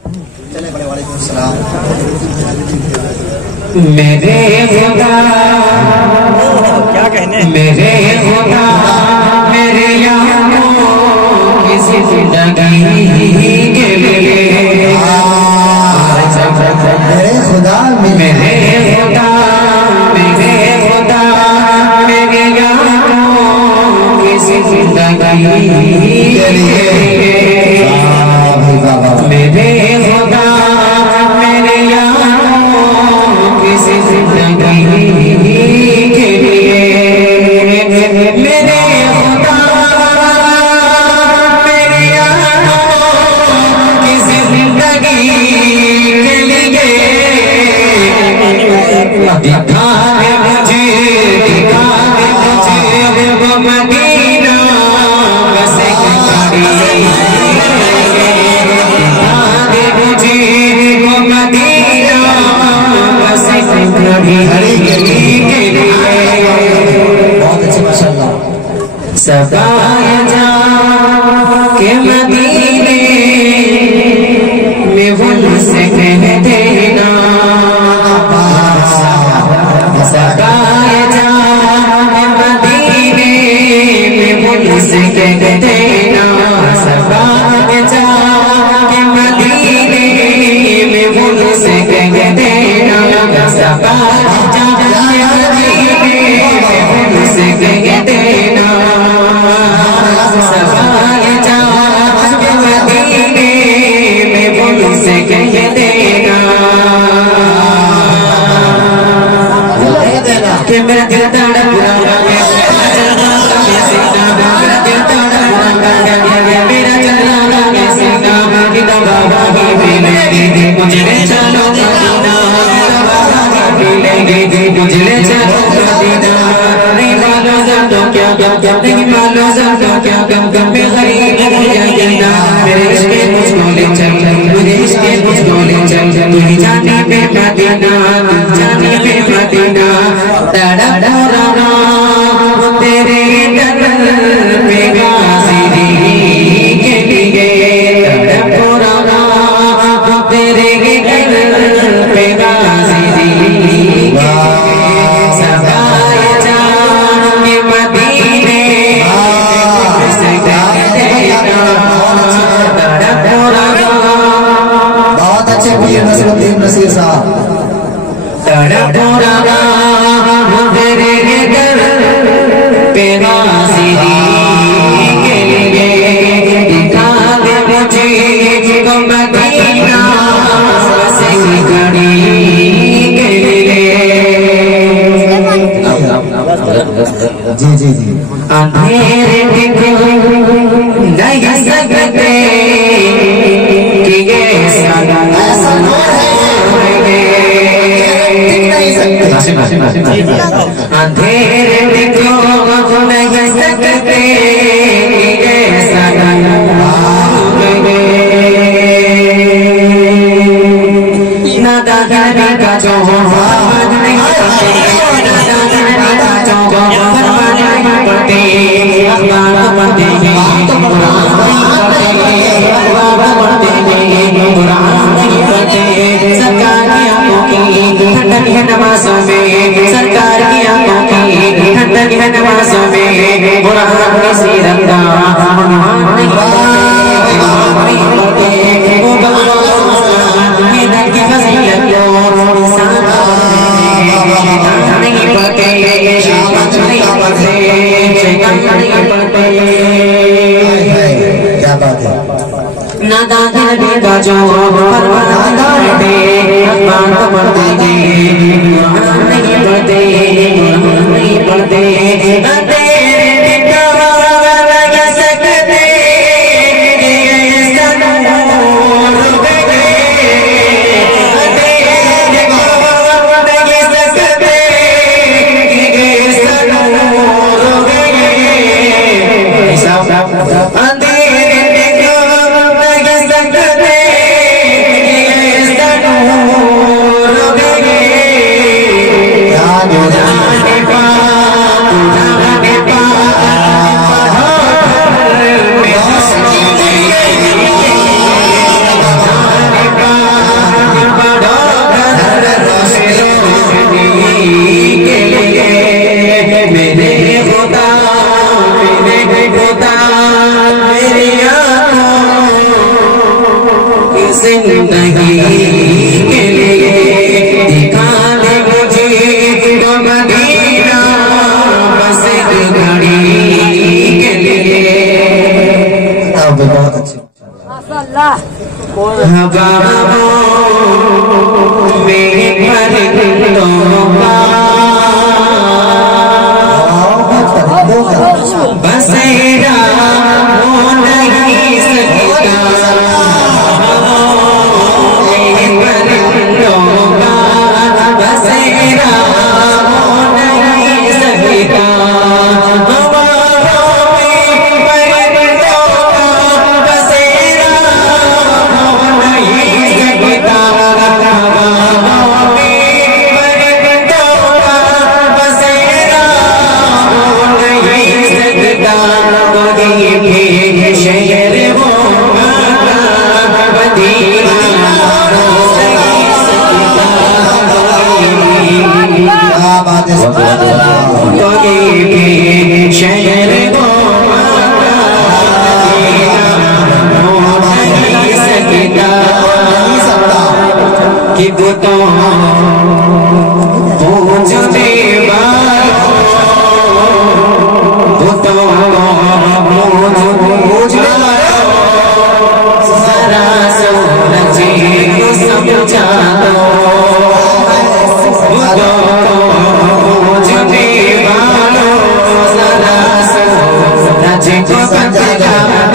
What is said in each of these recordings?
चले बड़े वालेकुम सलाम। मेरे खुदा क्या कहने, मेरे खुदा मेरे यारों किसी जिंदगी के लिए मेरे खुदा मेरे खुदा मेरे यारों किसी जिंदगी के लिए मेरे खुदा मेरे यारों किसी जिंदगी के लिए मेरे खुदा मेरे यारों किसी जिंदगी के लिए दिखा दे मुझे वो मदीना बस एक घड़ी बहुत अच्छे माशाल्लाह। सदाया जा के मदीने में उनसे कह देना सदाया जा के मदीने में उनसे कह देना सदाया जा के मदीने में उनसे कह देना सदाया जा से कह देना सवाए जा मदीने में बोल से कह देना कि मेरा दिल तड़प रहा है मेरा दिल तड़प रहा है मेरा चलना है सीना कि बाबा की मिलेगी मुझे चलो मदीना मिलेगी मुझे चलो मदीना नहीं मालूम तो क्या नहीं मालूम तो क्या मैं गरीब हो जाएगा मेरे इश्क मुझको ले चल मुझे इश्क मुझको ले चल तुझे जाने पे मदीना जाने पे मदीना तड़प रहा तेरे दर पे हाजिरी के लिए तड़प रहा तेरे दर पे हाजिरी सदाए जा के मदीने से कह देना तड़प रहा। बहुत अच्छे पीर नसरुद्दीन नसीर साहब। तड़प रहा तेरे दर पे हाजिरी के लिए दिखा दे मुझे को मदीना से घड़ी के लिए जी जी जी। अंधेरे दिखो नहीं सकते कि ये सदा अंधेरे दिखो नहीं सकते कि ये सदा ना दादा का जो नहीं सरकार की आंखों की ठंडक है नमाज़ों में सरकार की आंखों की ठंडक है नमाज़ों में कुरान की सीरत का की फजीलत क्या बात है। ना दादा का जो परवाना पे अखबार पढ़ते नहीं पढ़ते नहीं पढ़ते क्या बात है, शहर को कि तो पूछने जरा सूरजी समझा दो पूछने वालों जरा सूरजी को समझा दो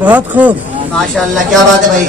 बहुत खूब, माशाअल्लाह, क्या बात है भाई।